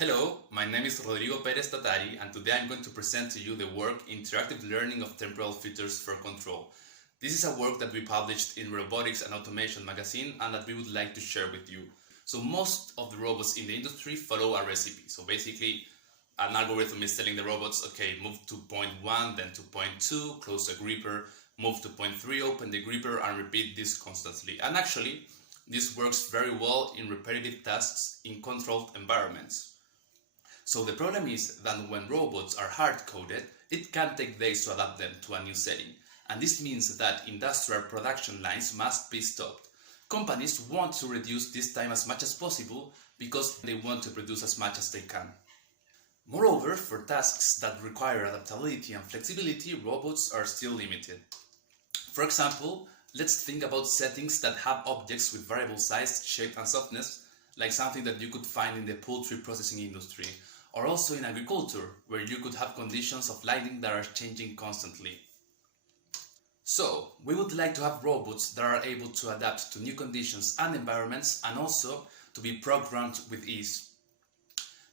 Hello, my name is Rodrigo Perez Tatari, and today I'm going to present to you the work Interactive Learning of Temporal Features for Control. This is a work that we published in Robotics and Automation magazine and that we would like to share with you. So most of the robots in the industry follow a recipe. So basically, an algorithm is telling the robots, okay, move to point 1, then to point 2, close the gripper, move to point 3, open the gripper, and repeat this constantly. And actually, this works very well in repetitive tasks in controlled environments. So the problem is that when robots are hard-coded, it can take days to adapt them to a new setting. And this means that industrial production lines must be stopped. Companies want to reduce this time as much as possible because they want to produce as much as they can. Moreover, for tasks that require adaptability and flexibility, robots are still limited. For example, let's think about settings that have objects with variable size, shape and softness, like something that you could find in the poultry processing industry, or also in agriculture, where you could have conditions of lighting that are changing constantly. So, we would like to have robots that are able to adapt to new conditions and environments and also to be programmed with ease.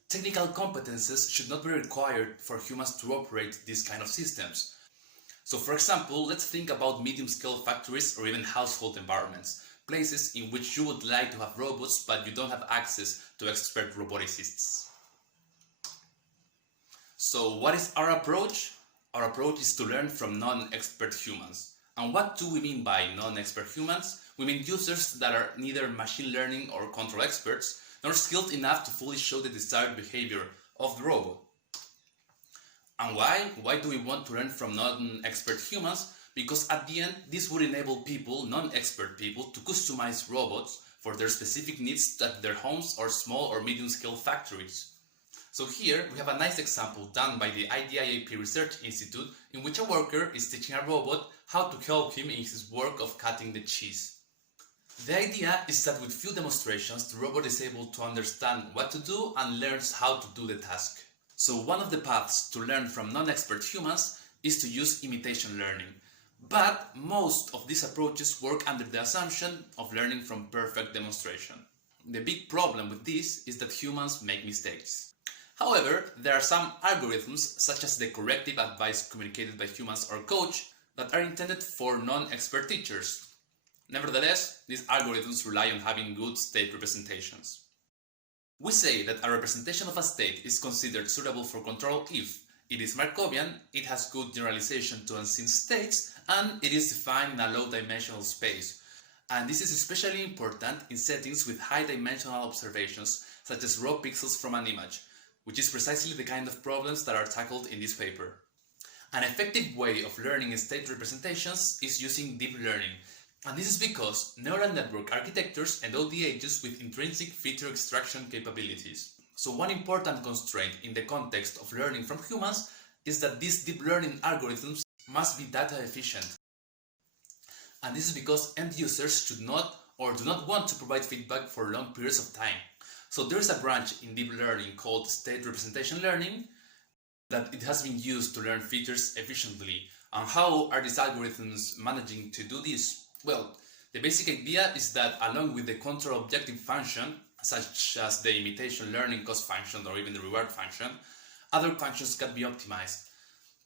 Technical competences should not be required for humans to operate these kind of systems. So for example, let's think about medium-scale factories or even household environments, places in which you would like to have robots but you don't have access to expert roboticists. So what is our approach? Our approach is to learn from non-expert humans. And what do we mean by non-expert humans? We mean users that are neither machine learning or control experts, nor skilled enough to fully show the desired behavior of the robot. And why? Why do we want to learn from non-expert humans? Because at the end, this would enable people, non-expert people, to customize robots for their specific needs at their homes or small or medium-scale factories. So here we have a nice example done by the IDIAP Research Institute in which a worker is teaching a robot how to help him in his work of cutting the cheese. The idea is that with few demonstrations the robot is able to understand what to do and learns how to do the task. So one of the paths to learn from non-expert humans is to use imitation learning. But most of these approaches work under the assumption of learning from perfect demonstration. The big problem with this is that humans make mistakes. However, there are some algorithms, such as the corrective advice communicated by humans or coach, that are intended for non-expert teachers. Nevertheless, these algorithms rely on having good state representations. We say that a representation of a state is considered suitable for control if it is Markovian, it has good generalization to unseen states, and it is defined in a low-dimensional space. And this is especially important in settings with high-dimensional observations, such as raw pixels from an image, which is precisely the kind of problems that are tackled in this paper. An effective way of learning state representations is using deep learning, and this is because neural network architectures endow the agents with intrinsic feature extraction capabilities. So one important constraint in the context of learning from humans is that these deep learning algorithms must be data efficient. And this is because end users should not or do not want to provide feedback for long periods of time. So there is a branch in deep learning called state representation learning that it has been used to learn features efficiently. And how are these algorithms managing to do this? Well, the basic idea is that along with the control objective function, such as the imitation learning cost function or even the reward function, other functions can be optimized.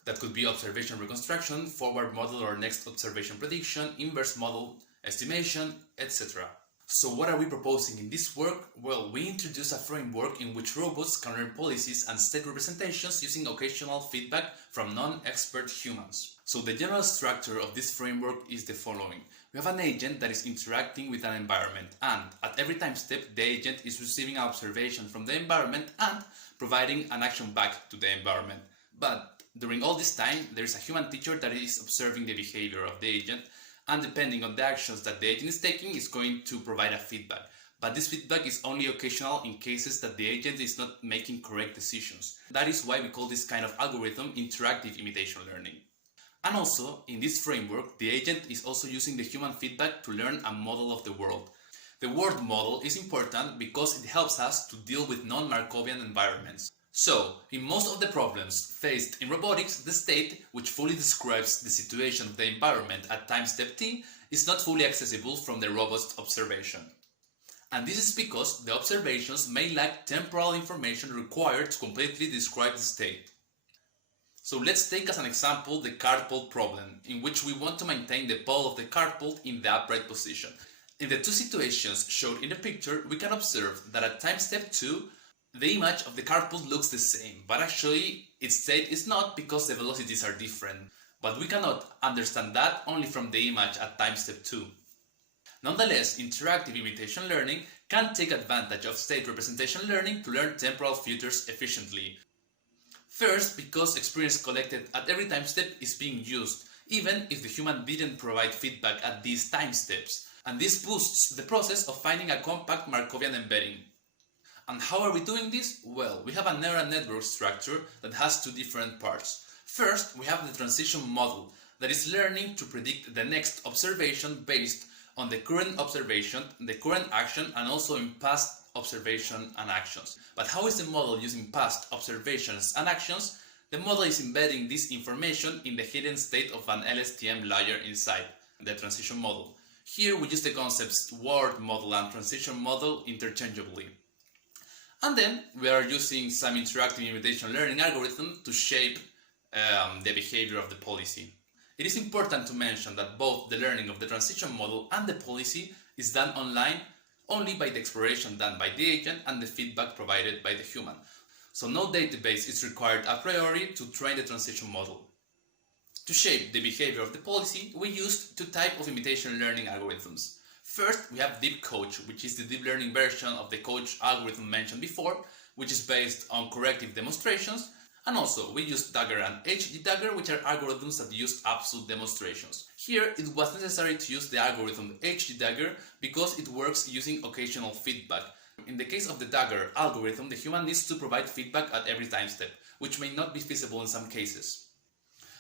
That could be observation reconstruction, forward model or next observation prediction, inverse model estimation, etc. So what are we proposing in this work? Well, we introduce a framework in which robots can learn policies and state representations using occasional feedback from non-expert humans. So the general structure of this framework is the following. We have an agent that is interacting with an environment, and at every time step the agent is receiving an observation from the environment and providing an action back to the environment. But during all this time there is a human teacher that is observing the behavior of the agent, and depending on the actions that the agent is taking is going to provide a feedback. But this feedback is only occasional in cases that the agent is not making correct decisions. That is why we call this kind of algorithm interactive imitation learning. And also, in this framework, the agent is also using the human feedback to learn a model of the world. The world model is important because it helps us to deal with non-Markovian environments. So, in most of the problems faced in robotics, the state, which fully describes the situation of the environment at time step t, is not fully accessible from the robot's observation. And this is because the observations may lack temporal information required to completely describe the state. So let's take as an example the card pull problem, in which we want to maintain the pole of the card pulled in the upright position. In the two situations shown in the picture, we can observe that at time step 2, the image of the card pull looks the same, but actually its state is not because the velocities are different. But we cannot understand that only from the image at time step 2. Nonetheless, interactive imitation learning can take advantage of state representation learning to learn temporal futures efficiently. First, because experience collected at every time step is being used, even if the human didn't provide feedback at these time steps, and this boosts the process of finding a compact Markovian embedding. And how are we doing this? Well, we have a neural network structure that has two different parts. First, we have the transition model that is learning to predict the next observation based on the current observation, the current action, and also in past observation and actions. But how is the model using past observations and actions? The model is embedding this information in the hidden state of an LSTM layer inside the transition model. Here we use the concepts word model and transition model interchangeably. And then we are using some interactive imitation learning algorithm to shape the behavior of the policy. It is important to mention that both the learning of the transition model and the policy is done online only by the exploration done by the agent and the feedback provided by the human. So no database is required a priori to train the transition model. To shape the behavior of the policy, we used two types of imitation learning algorithms. First, we have Deep Coach, which is the deep learning version of the coach algorithm mentioned before, which is based on corrective demonstrations. And also, we use Dagger and HGDagger, which are algorithms that use absolute demonstrations. Here, it was necessary to use the algorithm HGDagger because it works using occasional feedback. In the case of the Dagger algorithm, the human needs to provide feedback at every time step, which may not be feasible in some cases.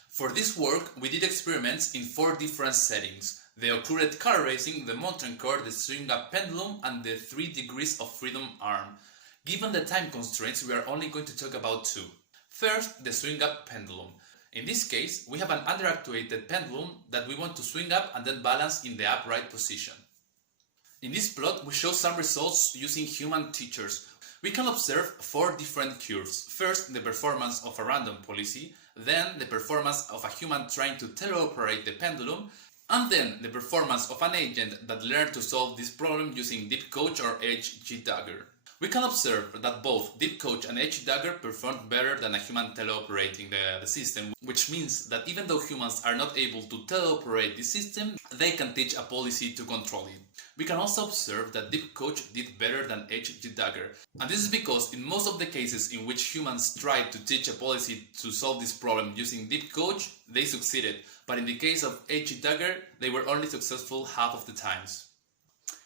For this work, we did experiments in 4 different settings: the occurred car racing, the mountain car, the swing-up pendulum, and the 3 degrees of freedom arm. Given the time constraints, we are only going to talk about 2. First, the swing-up pendulum. In this case, we have an underactuated pendulum that we want to swing up and then balance in the upright position. In this plot, we show some results using human teachers. We can observe 4 different curves. First, the performance of a random policy, then the performance of a human trying to teleoperate the pendulum, and then the performance of an agent that learned to solve this problem using Deep Coach or HGDagger. We can observe that both Deep Coach and HGDagger performed better than a human teleoperating the system, which means that even though humans are not able to teleoperate the system, they can teach a policy to control it. We can also observe that Deep Coach did better than HGDagger, and this is because in most of the cases in which humans tried to teach a policy to solve this problem using Deep Coach, they succeeded, but in the case of HGDagger, they were only successful half of the times.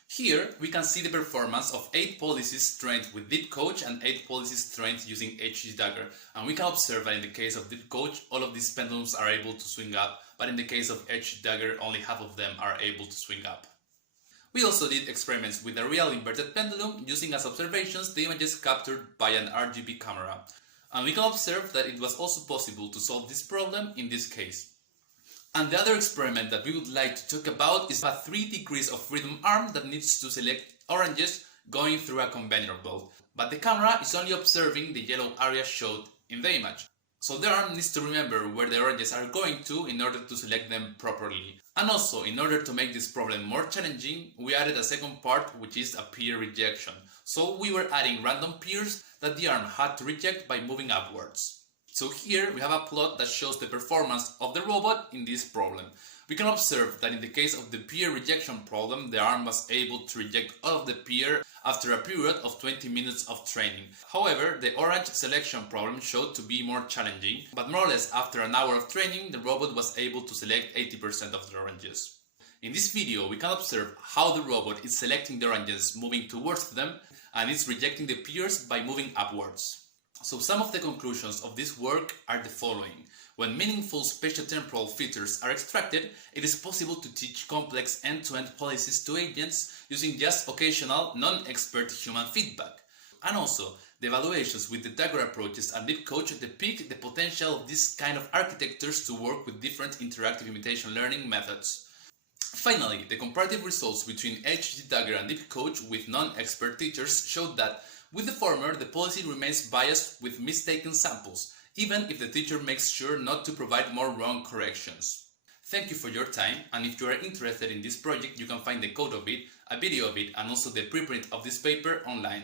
Here, we can see the performance of 8 policies trained with Deep Coach and 8 policies trained using HGDagger, and we can observe that in the case of Deep Coach, all of these pendulums are able to swing up, but in the case of HGDagger, only half of them are able to swing up. We also did experiments with a real inverted pendulum using as observations the images captured by an RGB camera, and we can observe that it was also possible to solve this problem in this case. And the other experiment that we would like to talk about is a 3 degrees of freedom arm that needs to select oranges going through a conveyor belt, but the camera is only observing the yellow area showed in the image. So the arm needs to remember where the oranges are going to in order to select them properly. And also, in order to make this problem more challenging, we added a second part, which is a peer rejection. So we were adding random peers that the arm had to reject by moving upwards. So here we have a plot that shows the performance of the robot in this problem. We can observe that in the case of the peer rejection problem, the arm was able to reject all of the peer after a period of 20 minutes of training. However, the orange selection problem showed to be more challenging, but more or less after an hour of training, the robot was able to select 80% of the oranges. In this video, we can observe how the robot is selecting the oranges moving towards them, and it's rejecting the peers by moving upwards. So some of the conclusions of this work are the following. When meaningful spatiotemporal features are extracted, it is possible to teach complex end-to-end policies to agents using just occasional, non-expert human feedback. And also, the evaluations with the Dagger approaches and Deep Coach depict the potential of these kind of architectures to work with different interactive imitation learning methods. Finally, the comparative results between HD Dagger and Deep Coach with non-expert teachers showed that with the former, the policy remains biased with mistaken samples, even if the teacher makes sure not to provide more wrong corrections. Thank you for your time, and if you are interested in this project, you can find the code of it, a video of it, and also the preprint of this paper online.